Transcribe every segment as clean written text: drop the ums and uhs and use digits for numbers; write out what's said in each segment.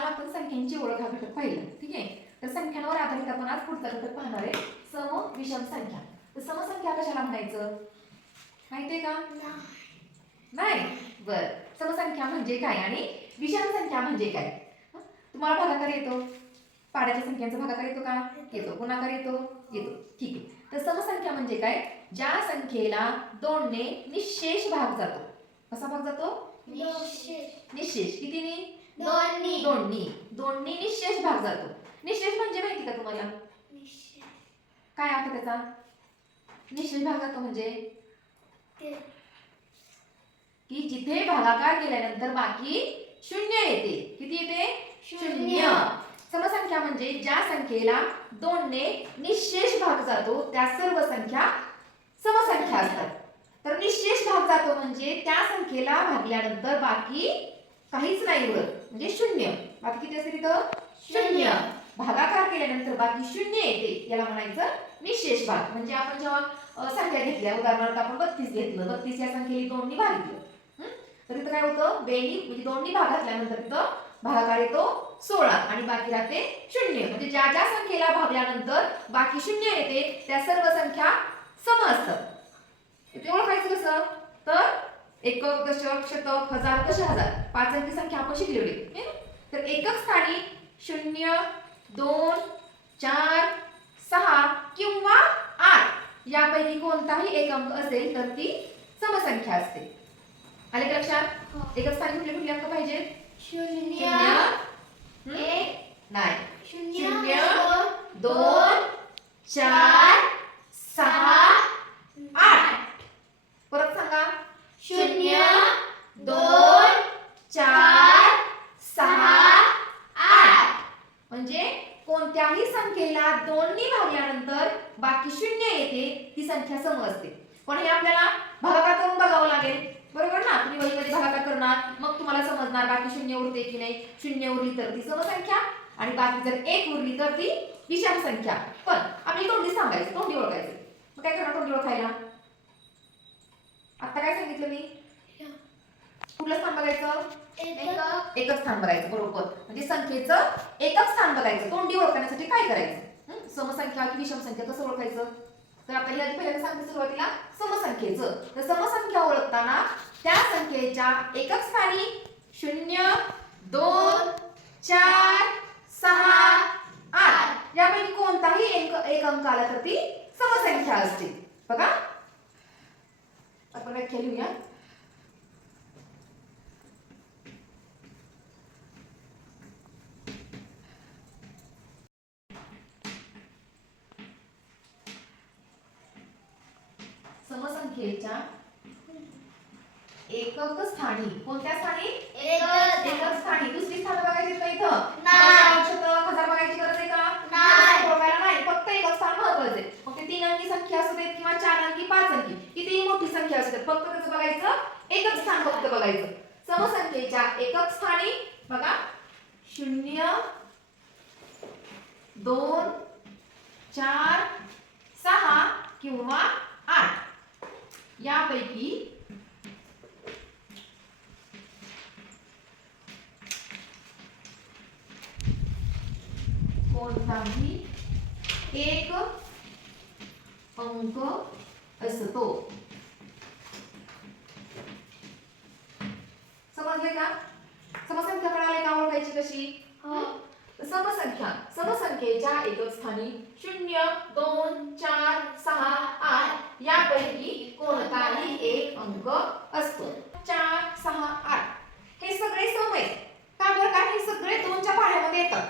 काल आपण संख्यांची ओळख हा घटक पाहिला, ठीक आहे. तर संख्यांवर आधारित आपण आज पुढचा घटक पाहणार आहे, सम विषम संख्या. तर समसंख्या कशाला म्हणायचं माहितीये का? नाही. बर, समसंख्या म्हणजे काय आणि विषम संख्या म्हणजे काय? तुम्हाला भागाकार येतो? पाड्याच्या संख्यांचा भागाकार येतो का? येतो. गुणाकार येतो? येतो. ठीक आहे. तर समसंख्या म्हणजे काय? ज्या संख्येला 2 ने निशेष भाग जातो. कसा भाग जातो? निशेष. कितीने? 2 नी. 2 नी निशेष भाग जातो. निशेष म्हणजे माहिती का तुम्हाला? काय अर्थ त्याचा? निशेष भाग जातो म्हणजे की जिथे भागाकार केल्यानंतर बाकी शून्य येते. किती येते? शून्य. समसंख्या म्हणजे ज्या संख्येला 2 ने निशेष भाग जातो त्या सर्व संख्या समसंख्या असतात. तर निशेष भाग जातो म्हणजे त्या संख्येला भागल्यानंतर बाकी काहीच नाही उरत, म्हणजे शून्य. बाकी किती असते तिथं? शून्य. भागाकार केल्यानंतर बाकी शून्य येते, याला म्हणायचं निशेष भाग. म्हणजे आपण जेव्हा संख्या घेतल्या, उदाहरणार्थ आपण 32 घेतलं, 32 या संख्येला 2 नी भागितलं, तर इथं काय होतं? 2 नी म्हणजे 2 नी भाग घातल्यानंतर इथं भागाकार येतो 16 आणि बाकी राहते शून्य. म्हणजे ज्या ज्या संख्येला भागल्यानंतर बाकी शून्य येते त्या सर्व संख्या सम असतात. ते ओळखायचं कसं? तर एकक, दशक, शतक, हजार, दशहजार 5 अंकी संख्या आपण शिकलेली. तर एकक स्थानी 0, 2, 4, 6 किंवा 8 यापैकी कोणताही एक अंक असेल तर ती समसंख्या असते. आले का लक्षात? एकक स्थानी कुठले कुठले अंक पाहिजे? 0, 1 नाही, 0, 2, 4, 6, 8. परत सांगा. 0, 2, 4, 6, 8. म्हणजे कोणत्याही संख्येला 2 नी भागल्यानंतर बाकी शून्य येते ती संख्या सम असते. पण हे आपल्याला भागाकार करून बघावं लागेल, बरोबर ना? तुम्ही वहीमध्ये भागाकार करणार, मग तुम्हाला समजणार बाकी शून्य उरते की नाही. शून्य उरली तर ती समसंख्या आणि बाकी जर 1 उरली तर ती विषम संख्या. पण आपली तोंडी सांगायचं, तोंडी ओळखायचं. मग काय करणार तोंडी ओळखायला? आता काय सांगितलं मी? कुठलं स्थान बघायचं? एकच स्थान बघायचं, बरोबर. म्हणजे संख्येचं एकच स्थान बघायचं. तोंडी ओळखण्यासाठी काय करायचं? समसंख्या की विषम संख्या कसं ओळखायचं? तर आपण या पहिल्यांदा सांगतो सुरुवातीला समसंख्येचं. तर समसंख्या ओळखताना त्या संख्येच्या एकक स्थानी 0, 2, 4, 6, 8 यापैकी कोणताही एक अंक आला तर ती समसंख्या असते. बघा, आपण व्याख्या लिहूया. समसंख्येच्या एकक स्थानी, कोणत्या स्थानी? एकक स्थानी. दुसरी स्थान बघायची का इथं? नाही. शतक, हजार बघायची गरज आहे का? नाही. फक्त एकक स्थान महत्त्वाचं आहे. मग ते 3 अंकी संख्या असू देत किंवा 4 अंकी, 5 अंकी, कितीही मोठी संख्या असू देत, फक्त त्याचं बघायचं एकक स्थान फक्त बघायचं. समसंख्येच्या एकक स्थानी बघा 0, 2, 4, 6 किंवा 8 यापैकी कोणताही एक अंक असतो. समजले का? समसंख्या कळाले का? ओळखायची कशी? समसंख्येच्या एकक स्थानी 0, 2, 4, 6, 8 यापैकी कोणताही एक अंक असतो. 4, 6, 8 हे सगळे सम आहेत. का बरं? कारण हे सगळे 2च्या पाढ्यामध्ये येतात,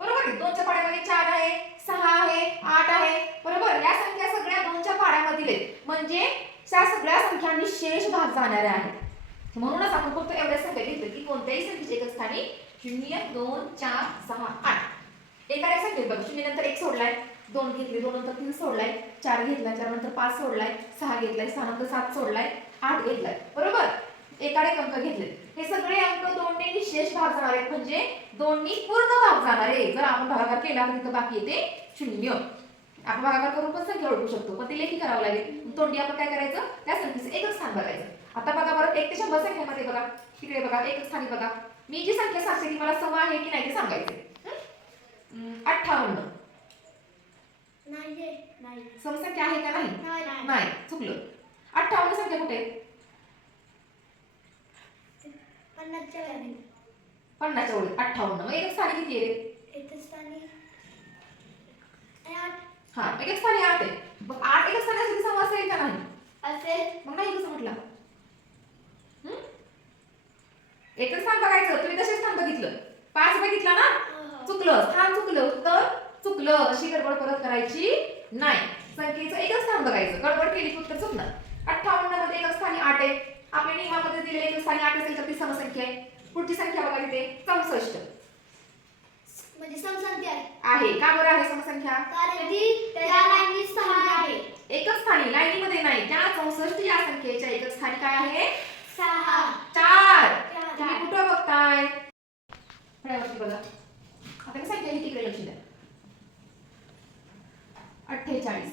बरोबर आहे. 2च्या पाढ्यामध्ये 4 आहे, 6 आहे, 8 आहे, बरोबर. या संख्या सगळ्या 2च्या पाढ्यामधील आहेत, म्हणजे त्या सगळ्या संख्या निशेष भाग जाणाऱ्या आहेत. म्हणूनच आपण फक्त एवढ्या संख्या घेतलं की कोणत्याही संख्येच्या एकक स्थानी 0, 2, 4, 6, 8. एखाद्या संख्येत बघ 0 नंतर 1 सोडलाय, 2 घेतले, 2 नंतर 3 सोडलाय, 4 घेतला, 4 नंतर 5 सोडलाय, 6 घेतलाय, 6 नंतर 7 सोडलाय, 8 घेतलाय, बरोबर. एकाडे अंक घेतले. हे सगळे अंक 2 ने निशेष भाग जाणार आहेत, म्हणजे 2 नी पूर्ण भाग जाणार आहे. जर आपण भागाकार केला तर तिथं बाकी येते 0. आपण भागाकार करून पण संख्या ओळखू शकतो, पण ते लेखी करावं लागेल. तोंडी आपण काय करायचं? त्या संख्येचं एकच स्थान बघायचं. आता बघा बरं 1 ते 100 संख्येमध्ये बघा, तिकडे बघा एकच स्थानी बघा. मी जी संख्या सांगते ती मला सम आहे की नाही ते सांगायचे. 58 नाही. समसंख्या आहे का नाही? नाही, चुकलं. 58 संख्या कुठे आहे? 50च्या वरी. 50च्या ओळी 58. मग एकच स्थानी किती आहे? एकच स्थानी 8 हा, एकच स्थानी 8 आहे. मग 8 एकच स्थानी असेल सम असेल का नाही? असेल. मग नाही कसं म्हटलं? एकच स्थान बघायचं. तुम्ही तसेच स्थान बघितलं. 5 बघितला ना? चुकलं, स्थान चुकलं, उत्तर चुकलं. अशी गडबड परत करायची नाही. संख्येचं एकच स्थान बघायचं. गडबड केली की उत्तर चुकणार. 58 मध्ये एकच स्थानी 8 आहे. आपल्या नियमामध्ये दिलेले एकच स्थानी 8 असेल तर ती समसंख्या आहे. पुढची संख्या बघा इथे 64. म्हणजे समसंख्या आहे. का बरं आहे समसंख्या? कारण की त्या लाईनीत 6 आहे. एकच स्थानी, लाईनीमध्ये नाही. त्या 64 या संख्येच्या एकच स्थानी काय आहे? 6. 4. तुम्ही कुठं बघताय? फळ्यावरती बघा. आता कसं संख्या तिकडे लक्ष द्या. 48.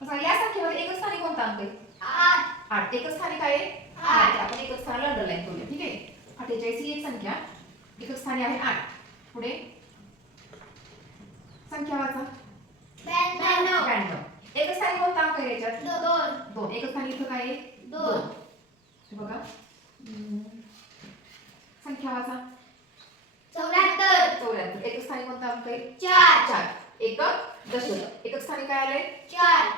आता या संख्येमध्ये एकच स्थानी कोणता अंक आहे? 8. एकच स्थानी काय आहे? 8. आपण एकच स्थानाला अंडरलाईन करूया. ठीक आहे. 48 ही एक संख्या एकच स्थानी आहे 8. पुढे संख्या वाचा. 92. एकच स्थानी कोणता अंक आहे याच्यात? 2. एकच स्थानी इथं काय आहे? 2. बघा. संख्या वाचा. 74. एकच स्थानी कोणता अंक आहे? 4. एकक दशक. एकच स्थानी काय आले? 4.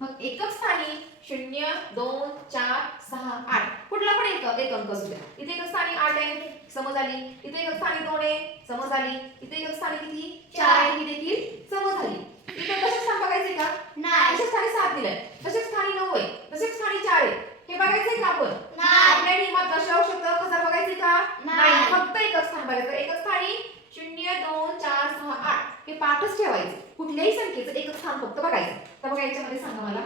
मग एकच स्थानी 0 2 4 6 8 कुठला पण एक अंक असू द्या. इथे एकच स्थानी 8 आहे, समज आली. इथे एकच स्थानी 2 आहे, समज आली. इथे एकच स्थानी किती? 4 आहे, ही देखील समज आली. इथे दशक स्थान बघायचे का? नाही. दशक स्थानी 7 दिलंय. दशक स्थानी 9 आहे, दशक स्थानी 4 आहे. हे बघायचंय का आपण? नाही. आपल्या नियमात दशांश शब्द हजार बघायचे का? नाही. फक्त एकच स्थान बघायचं. एकच स्थानी 0 2 4 6 8 हे पाठच ठेवायचे. कुठल्याही संख्येचं एकच स्थान फक्त बघायचं. तर बघा याच्यामध्ये सांगा मला.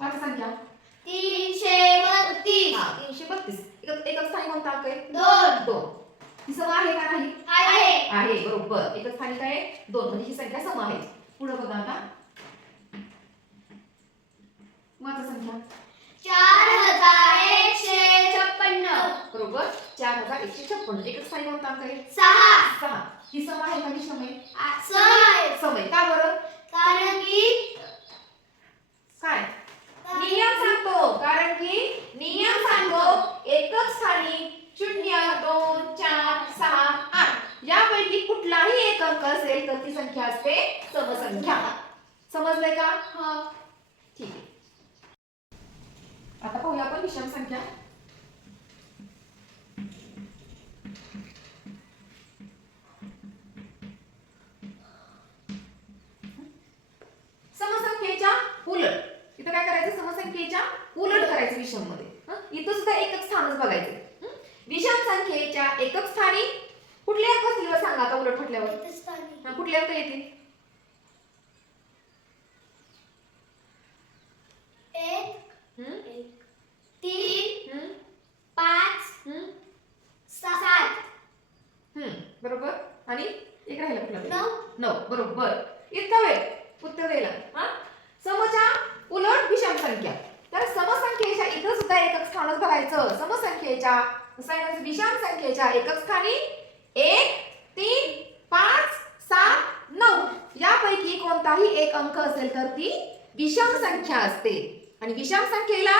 पाच संख्या 332. हा 332. एकच स्थानी कोणता अंक आहे? 2. ही सम आहे का नाही? आहे, बरोबर. एकच स्थानी काय आहे? 2. म्हणजे ही संख्या सम आहे. पुढे बघा आता. वाचा संख्या. 4156. बरोबर. 4156. एकच स्थानी कोणता अंक आहे? 6. ही सम आहे का विषम आहे? सम. सम आहे. का बरं? कारण की काय? नियम सांगतो. कारण की नियम सांगतो एकच स्थानी 0 2 4 6 8 यापैकी कुठलाही एक अंक असेल तर ती संख्या असते समसंख्या. समजलंय का? ठीक आहे. आता पाहूया आपण विषम संख्या. समसंख्येच्या उलट. इथं काय करायचं? समसंख्येच्या उलट करायचं विषम मध्ये. इथं सुद्धा एकच स्थानच बघायचं. विषम संख्येच्या एकक स्थानी कुठले अंक असतील सांगा आता उलट म्हटल्यावर. कुठले अंक येतील? 1 3 5 7. बरोबर. आणि एक राहिला कुठला? 9. 9. बरोबर. इतका वेळ उत्तर द्यायला. समच्या उलट विषम संख्या. तर समसंख्येच्या इथं सुद्धा एकक स्थानच बघायचं. समसंख्येच्या विषम संख्येच्या एकक स्थानी 1 3 5 7 9 यापैकी कोणताही एक अंक असेल तर ती विषम संख्या असते. आणि विषम संख्येला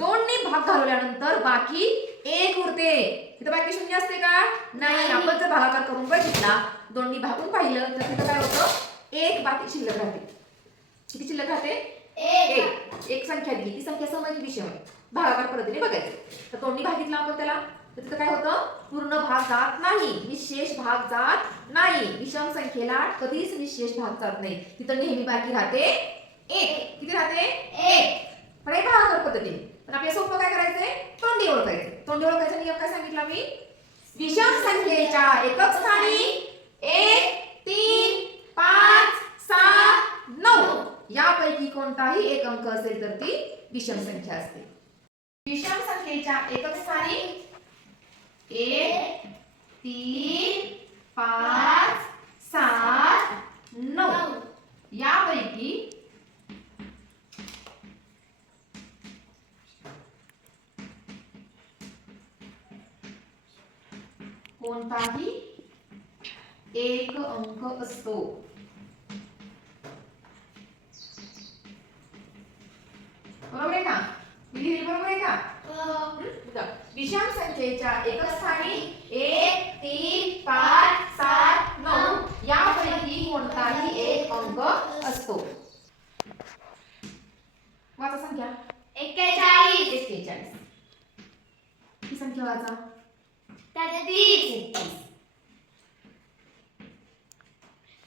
2 ने भाग घालवल्यानंतर बाकी 1 उरते. इथं बाकी 0 असते का? नाही. आपण जर भागाकार करून बघितला 2 ने भागून पाहिलं तर तिथं काय होतं? 1 बाकी शिल्लक राहते. किती शिल्लक राहते? 1. एक संख्या दिली ती संख्या सम आहे की विषम आहे? भागाकार पद्धतीने बघायचं. तर 2 ने भागितलं आपण त्याला तर तिथं काय होतं? पूर्ण भाग जात नाही, निशेष भाग जात नाही. विषम संख्येला कधीच निशेष भाग जात नाही. तिथं नेहमी बाकी राहते 1. किती राहते? 1. पण हे भागाकार पद्धतीने. पण आपल्या सोपं काय करायचंय? तोंडी ओळखायचं. तोंडी ओळखायचा नियम काय सांगितला मी? विषम संख्येच्या एकक स्थानी 1 3 5 7 9 यापैकी कोणताही एक अंक असेल तर ती विषम संख्या असते. विषम संख्येच्या एकक स्थानी 1 3 5 7 9 यापैकी कोणताही एक अंक असतो. बरोबर आहे का? मी लिहिलेलं बरोबर आहे का? बघा, विषम संख्येच्या एकक स्थानी 1, 3, 5, 7, 9 यापैकी कोणताही एक अंक असतो. वाचा संख्या 41 41. ही संख्या वाचा 33 33.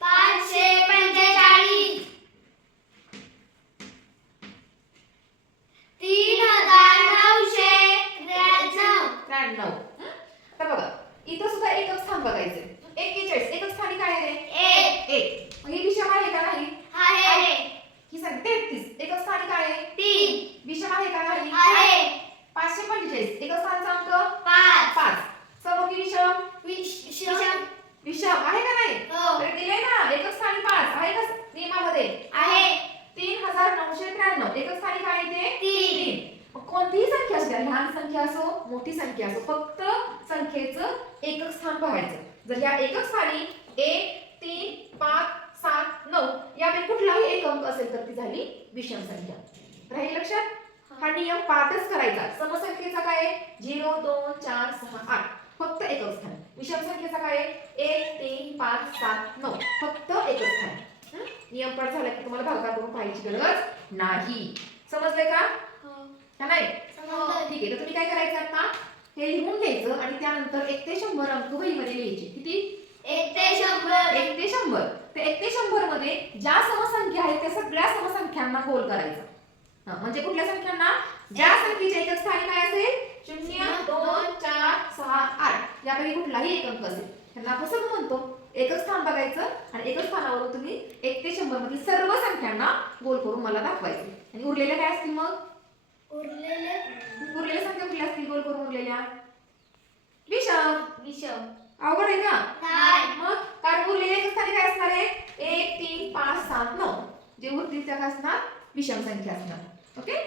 545 3993 93. तर बघा इथं सुद्धा एकच स्थान बघायचे. 41 एकच स्थानी काय आहे रे? 1. मग ही विषम आहे का नाही? आहे ही संख्या 33 एकच स्थानी काय आहे? 3 विषम आहे का नाही? आहे 545 एकच स्थानचा अंक 5 5. समोर की विषम? विषम विषम आहे का नाही? हो तर दिले ना एकच स्थानी 5 आहे का नियमामध्ये? आहे 3993 एकच स्थानी काय येते? 3 कोणतीही संख्या असू द्या, लहान संख्या असो मोठी संख्या असो, फक्त संख्येचं एकक स्थान पाहायचं. जर या एकक स्थानी 1, 3, 5, 7, 9 यापैकी कुठलाही एक अंक असेल तर ती झाली विषम संख्या. राहील लक्षात? हा नियम पाठच करायचा. समसंख्येचा काय आहे? 0, 2, 4, 6, 8 फक्त एकक स्थान. विषम संख्येचा काय आहे? 1, 3, 5, 7, 9 फक्त एकक स्थान. नियम पाठ झाला की तुम्हाला भागाकार करून पाहायची गरज नाही. समजलंय का? का नाही? समजलं. ठीक आहे. तर तुम्ही काय करायचं आता? हे लिहून घ्यायचं आणि त्यानंतर 1 ते 100 अंक वहीमध्ये लिहायचे. किती? 1 ते 100 1 ते 100. ते 1 ते 100 मध्ये ज्या समसंख्या आहेत त्या सगळ्या समसंख्यांना गोल करायचा. म्हणजे कुठल्या संख्यांना? ज्या संख्येच्या एकक स्थानी काय असेल? 0, 2, 4, 6, 8 यापैकी कुठलाही एक अंक असेल त्यांना आपण सम म्हणतो. एकच स्थान बघायचं आणि एकच स्थानावरून तुम्ही 1 ते 100 मधील सर्व संख्यांना गोल करून मला दाखवायचे. आणि उरलेल्या काय असतील मग? उरलेल्या संख्या कुठल्या असतील गोल करून उरलेल्या? विषम. अवघड आहे का? नाही मग कारण उरलेल्या एकच स्थानी काय असणार आहे? 1, 3, 5, 7, 9 जे उरतील त्या काय असणार? विषम संख्या असणार. ओके.